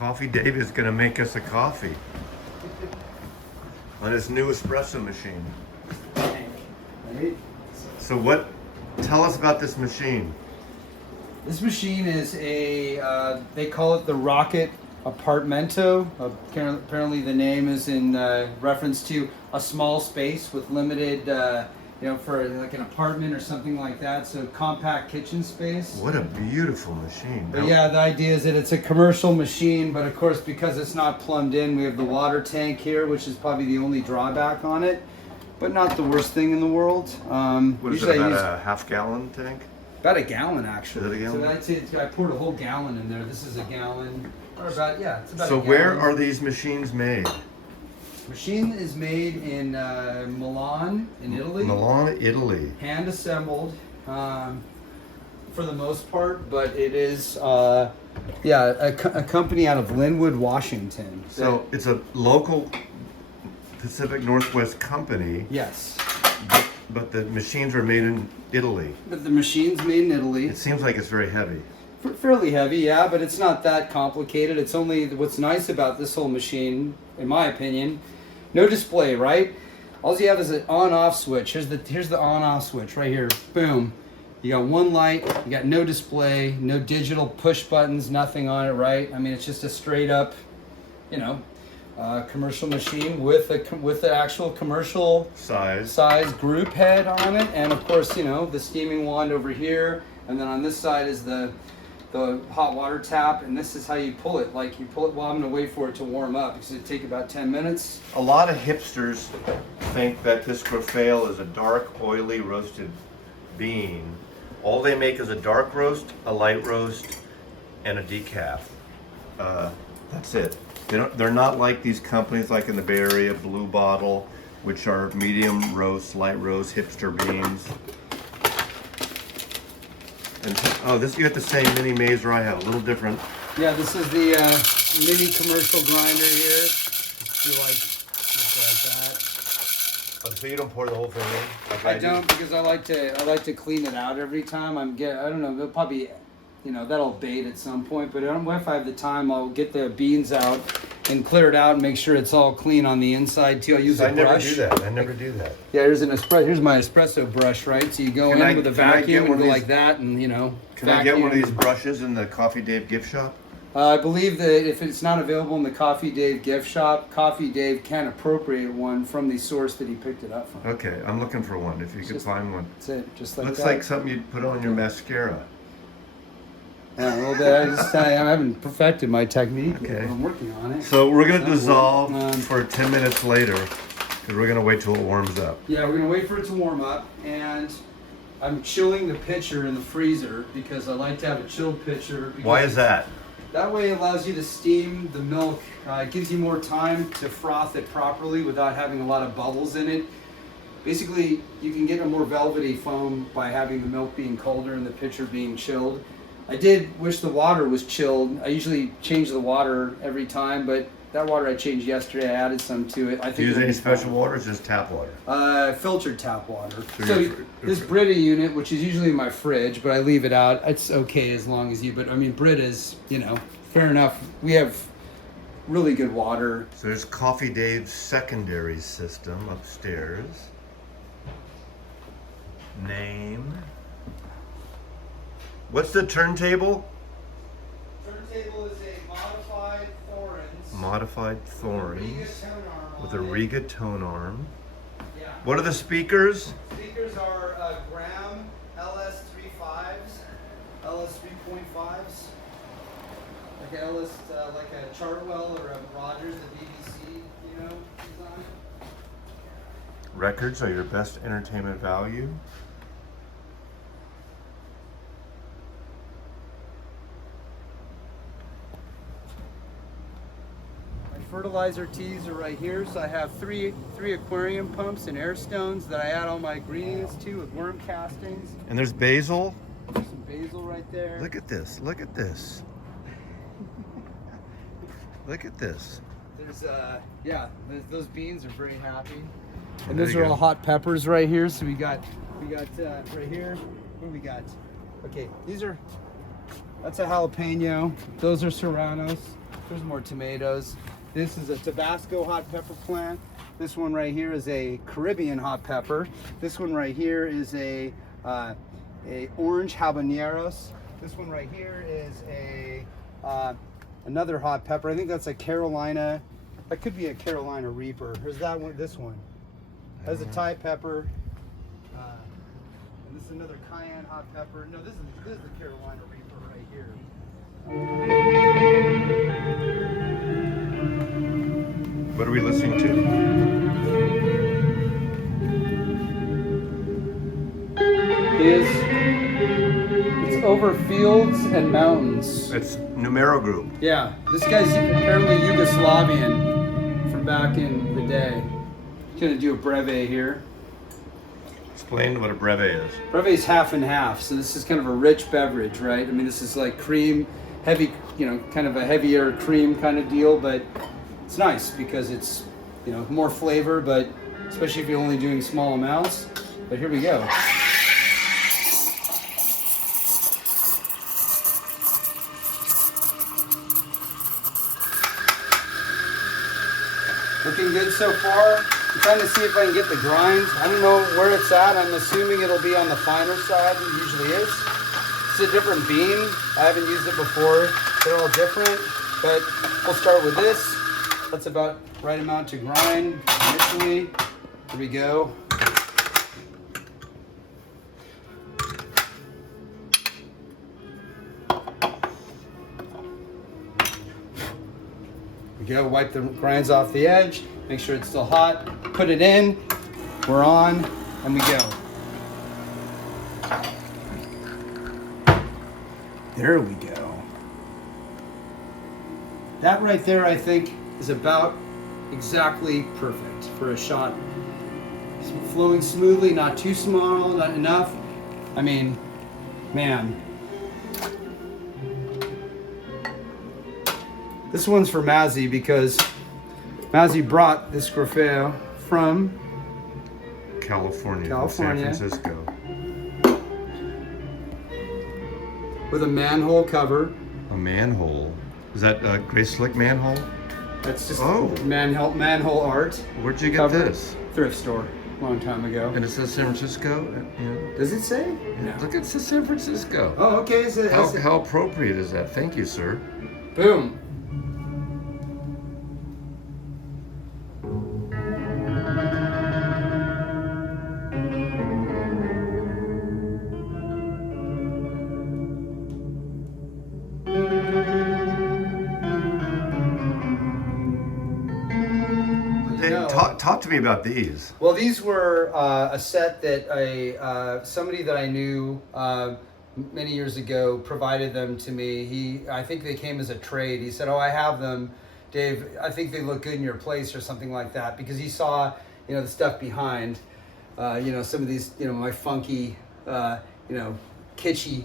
Coffee Dave is gonna make us a coffee on his new espresso machine. Right? So what, tell us about this machine. This machine is a, they call it the Rocket Apartmento. Apparently the name is in reference to a small space with limited, for like an apartment or something like that. So compact kitchen space. What a beautiful machine. But yeah, the idea is that it's a commercial machine, but of course because it's not plumbed in, we have the water tank here, which is probably the only drawback on it, but not the worst thing in the world. What is it, about a half-gallon tank? About a gallon, actually. Is it a gallon? So I'd say I poured a whole gallon in there. This is a gallon, or about, yeah, it's about So a gallon. where are these machines made? Machine is made in Milan, in Italy. Milan, Italy. Hand assembled, for the most part, but it is, a company out of Linwood, Washington. So it's a local Pacific Northwest company. Yes. But the machines are made in Italy. But the machine's made in Italy. It seems like it's very heavy. Fairly heavy, yeah, but it's not that complicated. It's only, what's nice about this whole machine, in my opinion, no display, right? All you have is an on-off switch. Here's the on-off switch right here. Boom. You got one light. You got no display, no digital push buttons, nothing on it, right? I mean, it's just a straight up, commercial machine with the actual commercial size group head on it, and of course, the steaming wand over here, and then on this side is the hot water tap, and this is how you pull it. Like you pull it. Well, I'm gonna wait for it to warm up because it take about 10 minutes. A lot of hipsters think that this grafale is a dark, oily, roasted bean. All they make is a dark roast, a light roast, and a decaf. That's it. They're not like these companies like in the Bay Area, Blue Bottle, which are medium roast, light roast, hipster beans. And you got the same mini mazer I have, a little different. Yeah, this is the mini commercial grinder here. If you like, just like that. Oh, so you don't pour the whole thing in? Like I don't, because I like to clean it out every time. I don't know, it'll probably, that'll bait at some point, but if I have the time, I'll get the beans out and clear it out and make sure it's all clean on the inside too. I use a brush. I never do that. Yeah, here's my espresso brush, right? So you go in with a vacuum and go like that, and Can I get one of these brushes in the Coffee Dave gift shop? I believe that if it's not available in the Coffee Dave gift shop, Coffee Dave can appropriate one from the source that he picked it up from. Okay, I'm looking for one. If you could find one. That's it, just like Looks that. like something you'd put on your mascara. Yeah, a little bit. I haven't perfected my technique. Okay. I'm working on it. So we're gonna dissolve for 10 minutes later, because we're gonna wait till it warms up. Yeah, we're gonna wait for it to warm up, and I'm chilling the pitcher in the freezer because I like to have a chilled pitcher. Why is that? That way it allows you to steam the milk. It gives you more time to froth it properly without having a lot of bubbles in it. Basically, you can get a more velvety foam by having the milk being colder and the pitcher being chilled. I did wish the water was chilled. I usually change the water every time, but that water I changed yesterday, I added some to it. Do you use any special water or just tap water? Filtered tap water. So this Brita unit, which is usually in my fridge, but I leave it out. It's okay as long as but I mean, Brita's, fair enough. We have really good water. So there's Coffee Dave's secondary system upstairs. Name. What's the turntable? Turntable is a modified Thorens. Modified Thorens with a Riga Riga tone arm. Yeah. What are the speakers? Speakers are Graham LS35s, LS 3.5s, like a LS, like a Chartwell or a Rogers, the BBC, design. Records are your best entertainment value. Fertilizer teas are right here, so I have three aquarium pumps and air stones that I add all my ingredients to with worm castings. And there's basil. There's some basil right there. Look at this. Look at this. Look at this. There's those beans are very happy. And There those you are go. all hot peppers right here. So we got right here. What do we got? Okay, that's a jalapeno. Those are serranos. There's more tomatoes. This is a Tabasco hot pepper plant. This one right here is a Caribbean hot pepper. This one right here is a orange habaneros. This one right here is a another hot pepper. I think that's a Carolina. That could be a Carolina Reaper. Here's that one. This one. That's a Thai pepper. And this is another cayenne hot pepper. No, this is the Carolina Reaper right here. What are we listening to? It's over fields and mountains. It's Numero Group. Yeah, this guy's apparently Yugoslavian from back in the day. Gonna do a breve here. Explain what a breve is. Breve is half and half, so this is kind of a rich beverage, right? I mean, this is like cream, heavy, kind of a heavier cream kind of deal, but it's nice because it's, more flavor, but especially if you're only doing small amounts. But here we go. Looking good so far. I'm trying to see if I can get the grind. I don't know where it's at. I'm assuming it'll be on the finer side. It usually is. It's a different bean. I haven't used it before. They're all different, but we'll start with this. That's about right amount to grind initially. Here we go. Go wipe the grinds off the edge, make sure it's still hot, put it in, we're on, and we go. There we go. That right there, I think, is about exactly perfect for a shot. It's flowing smoothly, not too small, not enough. I mean, man. This one's for Mazzy because Mazzy brought this Grafeo from California. San Francisco. With a manhole cover. A manhole? Is that a Gray Slick manhole? That's just manhole art. Where'd you get cover. this? Thrift store, a long time ago. And it says San Francisco? Yeah. Does it say? No. Look, it says San Francisco. Oh, okay. How appropriate is that? Thank you, sir. Boom. Talk to me about these. Well, these were a set that somebody that I knew many years ago provided them to me. I think they came as a trade. He said, "Oh, I have them, Dave. I think they look good in your place," or something like that, because he saw, the stuff behind, some of these, my funky, kitschy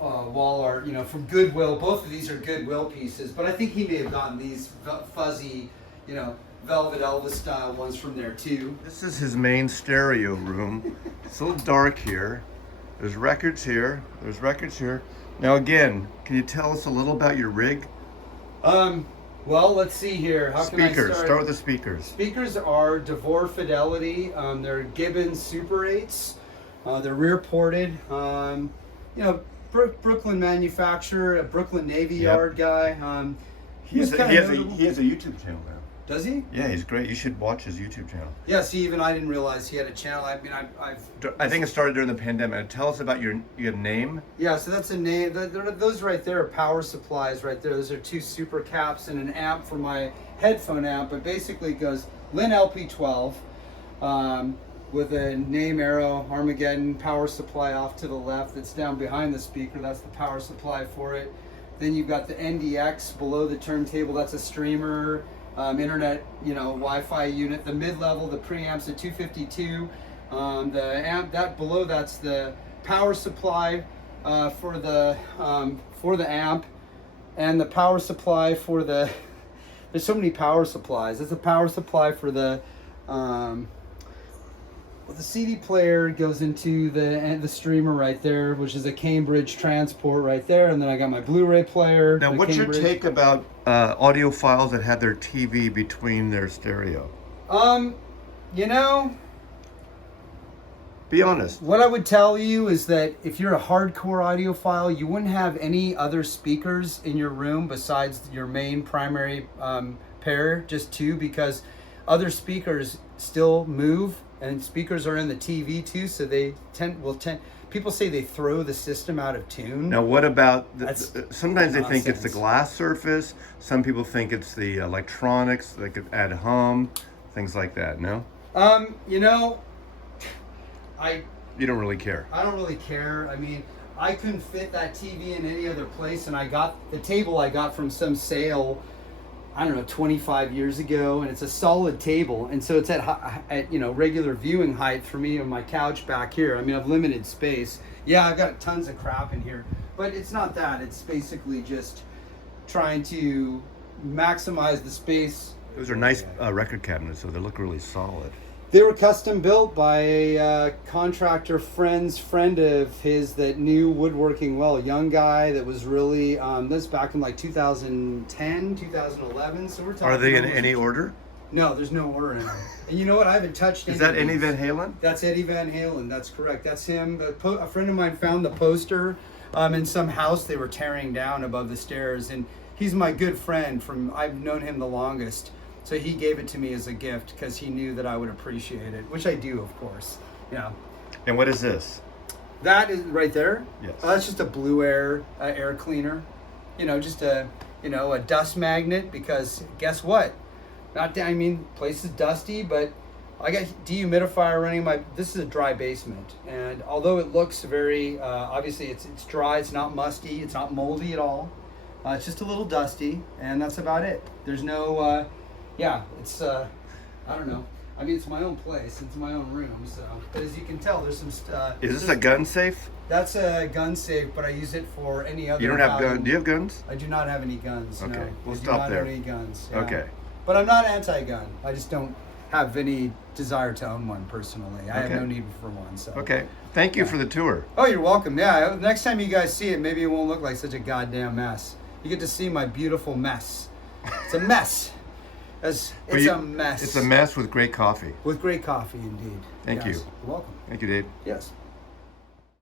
wall art, from Goodwill. Both of these are Goodwill pieces, but I think he may have gotten these fuzzy, Velvet Elvis style ones from there too. This is his main stereo room. It's a little dark here. There's records here. There's records here. Now again, can you tell us a little about your rig? Well, let's see here. How can I Speakers. Start with the speakers. Speakers are DeVore Fidelity. They're Gibbons Super 8s. They're rear ported. Brooklyn manufacturer, a Brooklyn Navy Yard guy. He has a YouTube channel now. Does he? Yeah, he's great. You should watch his YouTube channel. Yeah, see, even I didn't realize he had a channel. I mean, I think it started during the pandemic. Tell us about your name. Yeah, so that's a name. Those right there are power supplies right there. Those are two super caps and an amp for my headphone amp. But basically it goes Linn LP12 with a name arrow, Armageddon power supply off to the left. That's down behind the speaker. That's the power supply for it. Then you've got the NDX below the turntable. That's a streamer. Internet, Wi-Fi unit. The mid-level, the preamp's a 252. The amp that below, that's the power supply for the amp, and the power supply for the. There's so many power supplies. There's a power supply for the Well, the CD player goes into the streamer right there, which is a Cambridge transport right there, and then I got my Blu-ray player. Now, the what's your Cambridge. take about audiophiles that have their TV between their stereo? You know, Be honest. what I would tell you is that if you're a hardcore audiophile, you wouldn't have any other speakers in your room besides your main primary pair, just two, because other speakers still move, and speakers are in the TV too, so they tend. People say they throw the system out of tune. Now, what about That's sometimes they think it's the nonsense. glass surface. Some people think it's the electronics. They could add hum, things like that. No, You know, I you don't really care. don't really care. I mean, I couldn't fit that TV in any other place, and I got the table I got from some sale, I don't know, 25 years ago, and it's a solid table, and so it's at regular viewing height for me on my couch back here. I mean, I've limited space. Yeah, I've got tons of crap in here, but it's not that. It's basically just trying to maximize the space. Those are nice record cabinets, so they look really solid. They were custom built by a contractor friend of his that knew woodworking well. A young guy that was really, this back in like 2010, 2011. So we're talking. Are they in almost- any order? No, there's no order in them. And you know what? I haven't touched any. Is that of Eddie these. Van Halen? That's Eddie Van Halen. That's correct. That's him. A friend of mine found the poster in some house they were tearing down above the stairs, and he's my good friend from. I've known him the longest. So he gave it to me as a gift because he knew that I would appreciate it, which I do, of course. Yeah. And what is this? That is right there. Yes. That's just a Blue Air air cleaner. Just a dust magnet, because guess what? Place is dusty, but I got dehumidifier running this is a dry basement, and although it looks very obviously it's dry, it's not musty, it's not moldy at all. It's just a little dusty, and that's about it. There's no it's I don't know. I mean, it's my own place, it's my own room, so. But as you can tell, there's some Is this a gun safe? That's a gun safe, but I use it for any other. You don't have value. guns? Do you have guns? I do not have any guns. Okay, no. we'll I do stop not there. have any guns. Yeah. Okay. But I'm not anti-gun. I just don't have any desire to own one personally. I have Okay. no need for one. So. Okay. Thank you for the tour. Oh, you're welcome. Yeah. Next time you guys see it, maybe it won't look like such a goddamn mess. You get to see my beautiful mess. It's a mess. It's a mess. It's a mess with great coffee. With great coffee, indeed. Thank you. You're welcome. Thank you, Dave. Yes.